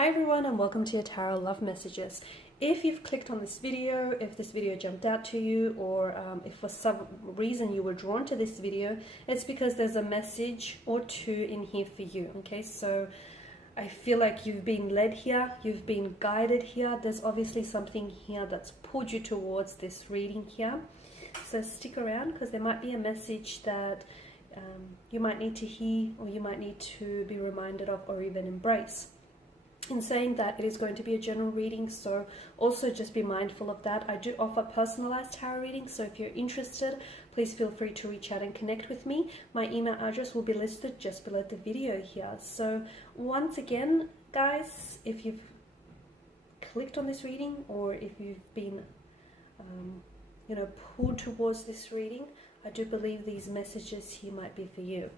Hi everyone and welcome to your Tarot Love Messages. If you've clicked on this video, if this video jumped out to you, or if for some reason you were drawn to this video, it's because there's a message or two in here for you, okay? So I feel like you've been led here, you've been guided here. There's obviously something here that's pulled you towards this reading here. So stick around because there might be a message that you might need to hear, or you might need to be reminded of, or even embrace. In saying that, it is going to be a general reading, so also just be mindful of that. I do offer personalized tarot readings, so if you're interested, please feel free to reach out and connect with me. My email address will be listed just below the video here. So once again, guys, if you've clicked on this reading, or if you've been pulled towards this reading, I do believe these messages here might be for you.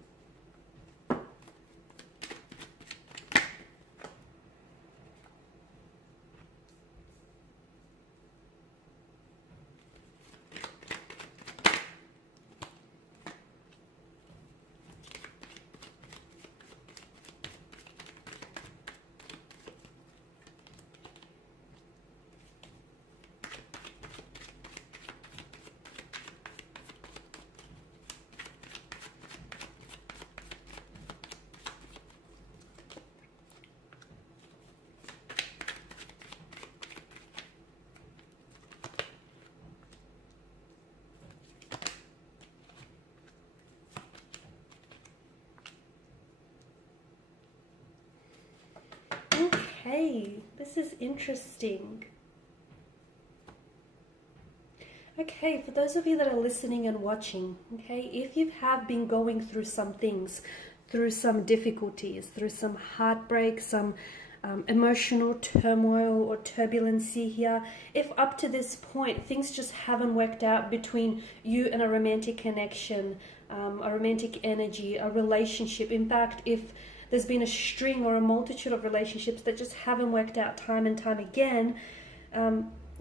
Okay, this is interesting. Okay, for those of you that are listening and watching, okay, if you have been going through some things, through some difficulties, through some heartbreak, some emotional turmoil or turbulency here, if up to this point things just haven't worked out between you and a romantic connection, a romantic energy, a relationship, in fact, if there's been a string or a multitude of relationships that just haven't worked out time and time again,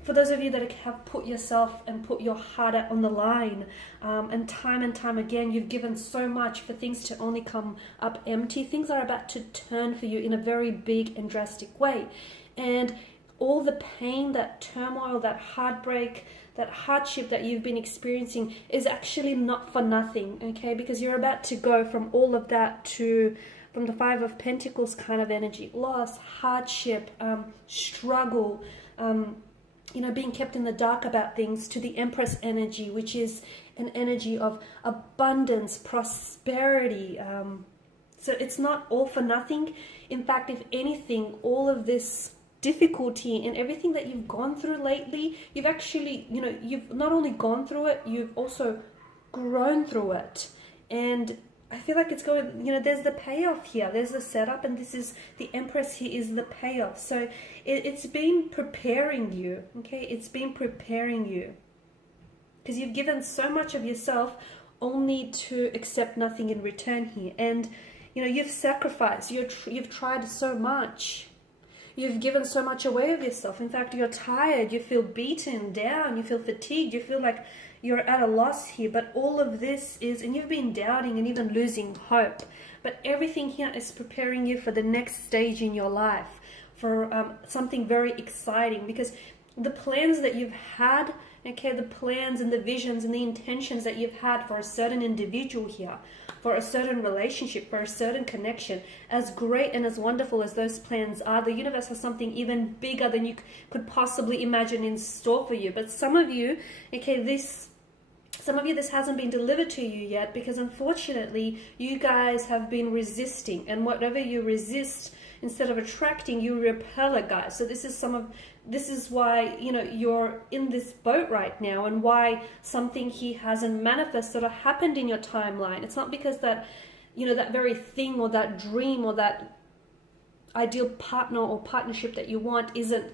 for those of you that have put yourself and put your heart out on the line, and time again, you've given so much for things to only come up empty, things are about to turn for you in a very big and drastic way. And all the pain, that turmoil, that heartbreak, that hardship that you've been experiencing is actually not for nothing, okay? Because you're about to go from all of that to... from the Five of Pentacles kind of energy, loss, hardship, struggle, being kept in the dark about things, to the Empress energy, which is an energy of abundance, prosperity. So it's not all for nothing. In fact, if anything, all of this difficulty and everything that you've gone through lately, you've actually, you've not only gone through it, you've also grown through it. And I feel like it's going, there's the payoff here. There's the setup, and this is the Empress here is the payoff. So it's been preparing you, okay? It's been preparing you. Because you've given so much of yourself only to accept nothing in return here. And, you've sacrificed. You've tried so much. You've given so much away of yourself. In fact, you're tired. You feel beaten down. You feel fatigued. You feel like you're at a loss here, but all of this is, and you've been doubting and even losing hope, but everything here is preparing you for the next stage in your life, for something very exciting, because the plans that you've had, okay, the plans and the visions and the intentions that you've had for a certain individual here, for a certain relationship, for a certain connection, as great and as wonderful as those plans are, the universe has something even bigger than you could possibly imagine in store for you. But some of you, okay, this hasn't been delivered to you yet, because unfortunately you guys have been resisting, and whatever you resist, instead of attracting, you repel it, guys. So this is why you're in this boat right now, and why something here hasn't manifested or happened in your timeline. It's not because that that very thing or that dream or that ideal partner or partnership that you want isn't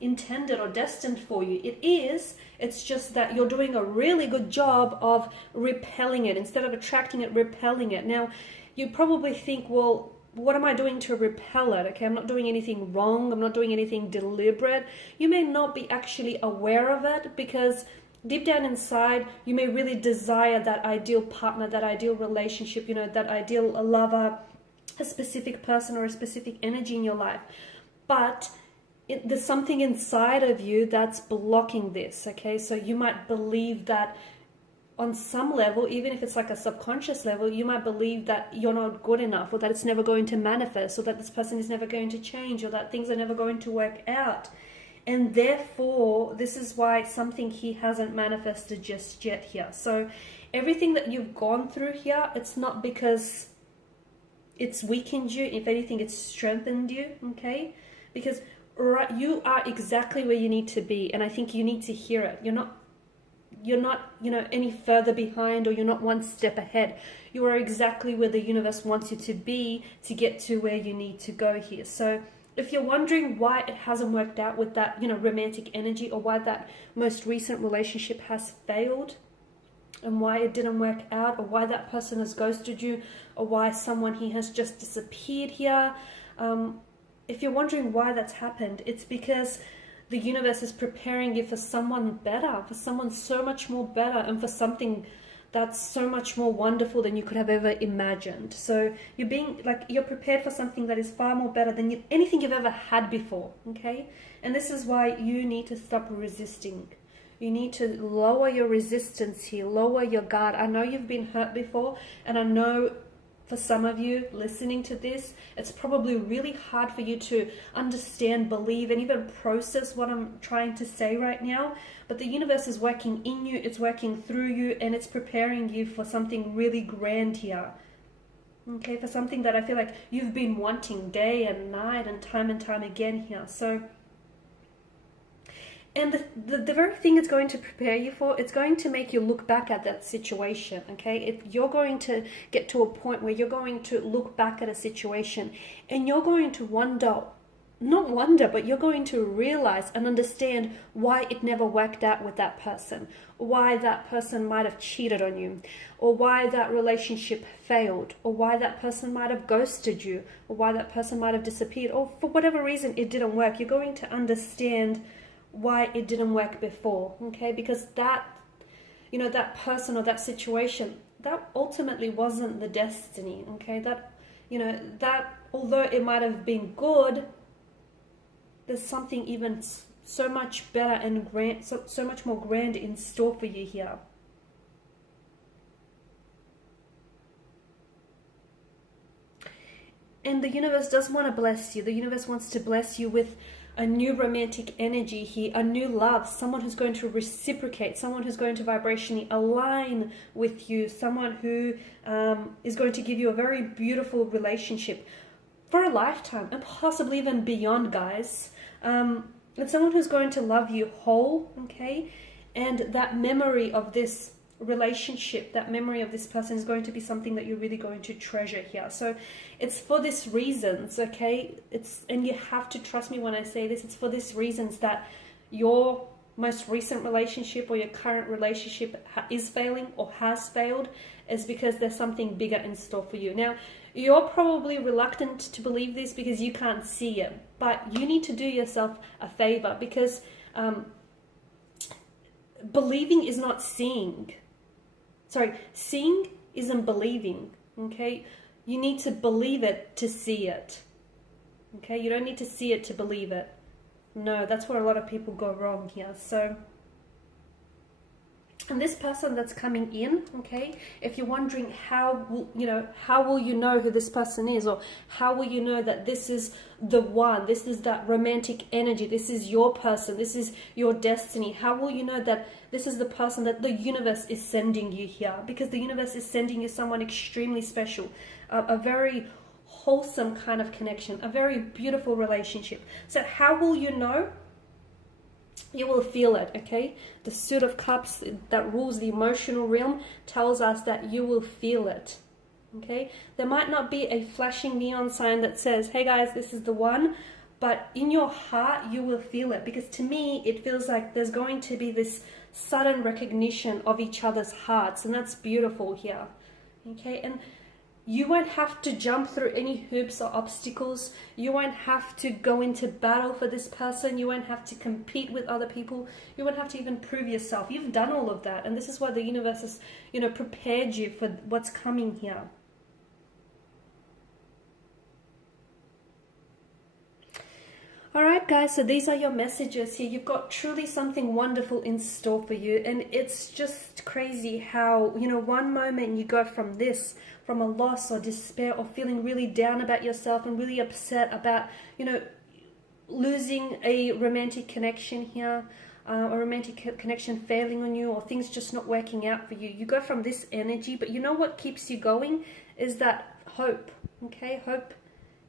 intended or destined for you. It's just that you're doing a really good job of repelling it. Instead of attracting it, repelling it. Now, you probably think, well, what am I doing to repel it? Okay, I'm not doing anything wrong. I'm not doing anything deliberate. You may not be actually aware of it, because deep down inside, you may really desire that ideal partner, that ideal relationship, that ideal lover, a specific person or a specific energy in your life, but there's something inside of you that's blocking this, okay? So you might believe that on some level, even if it's like a subconscious level, you might believe that you're not good enough, or that it's never going to manifest, or that this person is never going to change, or that things are never going to work out. And therefore, this is why something he hasn't manifested just yet here. So everything that you've gone through here, it's not because it's weakened you. If anything, it's strengthened you, okay? Because you are exactly where you need to be, and I think you need to hear it. You're not, any further behind, or you're not one step ahead. You are exactly where the universe wants you to be to get to where you need to go here. So if you're wondering why it hasn't worked out with that, romantic energy, or why that most recent relationship has failed, and why it didn't work out, or why that person has ghosted you, or why someone he has just disappeared here, if you're wondering why that's happened, it's because the universe is preparing you for someone better, for someone so much more better, and for something that's so much more wonderful than you could have ever imagined. So you're prepared for something that is far more better than anything you've ever had before, okay? And this is why you need to stop resisting. You need to lower your resistance here, lower your guard. I know you've been hurt before, and I know for some of you listening to this, it's probably really hard for you to understand, believe, and even process what I'm trying to say right now. But the universe is working in you, it's working through you, and it's preparing you for something really grand here. Okay, for something that I feel like you've been wanting day and night and time again here. So, and the very thing it's going to prepare you for, it's going to make you look back at that situation, okay? You're going to get to a point where you're going to look back at a situation, and you're going to but you're going to realize and understand why it never worked out with that person, why that person might have cheated on you, or why that relationship failed, or why that person might have ghosted you, or why that person might have disappeared, or for whatever reason it didn't work. You're going to understand why it didn't work before, okay? Because that person or that situation, that ultimately wasn't the destiny, okay? That although it might have been good, there's something even so much better and grand, so much more grand in store for you here. And the universe does want to bless you. The universe wants to bless you with a new romantic energy here, a new love, someone who's going to reciprocate, someone who's going to vibrationally align with you, someone who is going to give you a very beautiful relationship for a lifetime, and possibly even beyond, guys. It's someone who's going to love you whole, okay? And that memory of this relationship, that memory of this person is going to be something that you're really going to treasure here. So it's for these reasons, okay? And you have to trust me when I say this, it's for these reasons that your most recent relationship or your current relationship is failing or has failed, is because there's something bigger in store for you. Now, you're probably reluctant to believe this because you can't see it, but you need to do yourself a favor, because believing is not seeing. Sorry, seeing isn't believing, okay? You need to believe it to see it, okay? You don't need to see it to believe it. No, that's where a lot of people go wrong here. So, and this person that's coming in, okay, if you're wondering how will you know who this person is, or how will you know that this is the one, this is that romantic energy, this is your person, this is your destiny, how will you know that this is the person that the universe is sending you here? Because the universe is sending you someone extremely special, a very wholesome kind of connection, a very beautiful relationship. So how will you know? You will feel it, okay? The Suit of Cups that rules the emotional realm tells us that you will feel it, okay? There might not be a flashing neon sign that says, hey guys, this is the one, but in your heart, you will feel it. Because to me, it feels like there's going to be this sudden recognition of each other's hearts, and that's beautiful here, okay? And you won't have to jump through any hoops or obstacles. You won't have to go into battle for this person. You won't have to compete with other people. You won't have to even prove yourself. You've done all of that. And this is why the universe has, prepared you for what's coming here. All right, guys, so these are your messages here. You've got truly something wonderful in store for you. And it's just crazy how, you know, one moment you go from this, from a loss or despair or feeling really down about yourself and really upset about, you know, losing a romantic connection here, a romantic connection failing on you, or things just not working out for you. You go from this energy, but you know what keeps you going is that hope, okay? Hope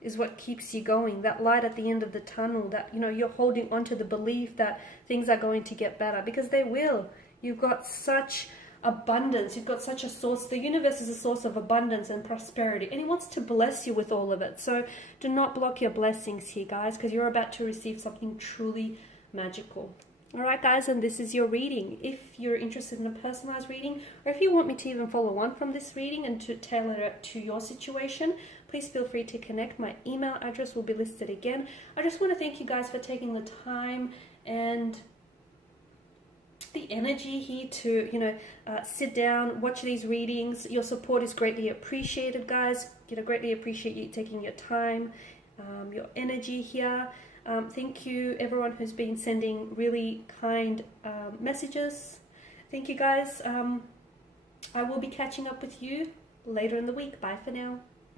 is what keeps you going, that light at the end of the tunnel, that, you know, you're holding on to the belief that things are going to get better, because they will. You've got such abundance, you've got such a source. The universe is a source of abundance and prosperity, and it wants to bless you with all of it. So do not block your blessings here, guys, because you're about to receive something truly magical. All right, guys, and this is your reading. If you're interested in a personalized reading, or if you want me to even follow on from this reading and to tailor it to your situation, please feel free to connect. My email address will be listed again. I just want to thank you guys for taking the time and the energy here to, you know, sit down, watch these readings. Your support is greatly appreciated, guys. You know, greatly appreciate you taking your time, your energy here. Thank you, everyone who's been sending really kind messages. Thank you, guys. I will be catching up with you later in the week. Bye for now.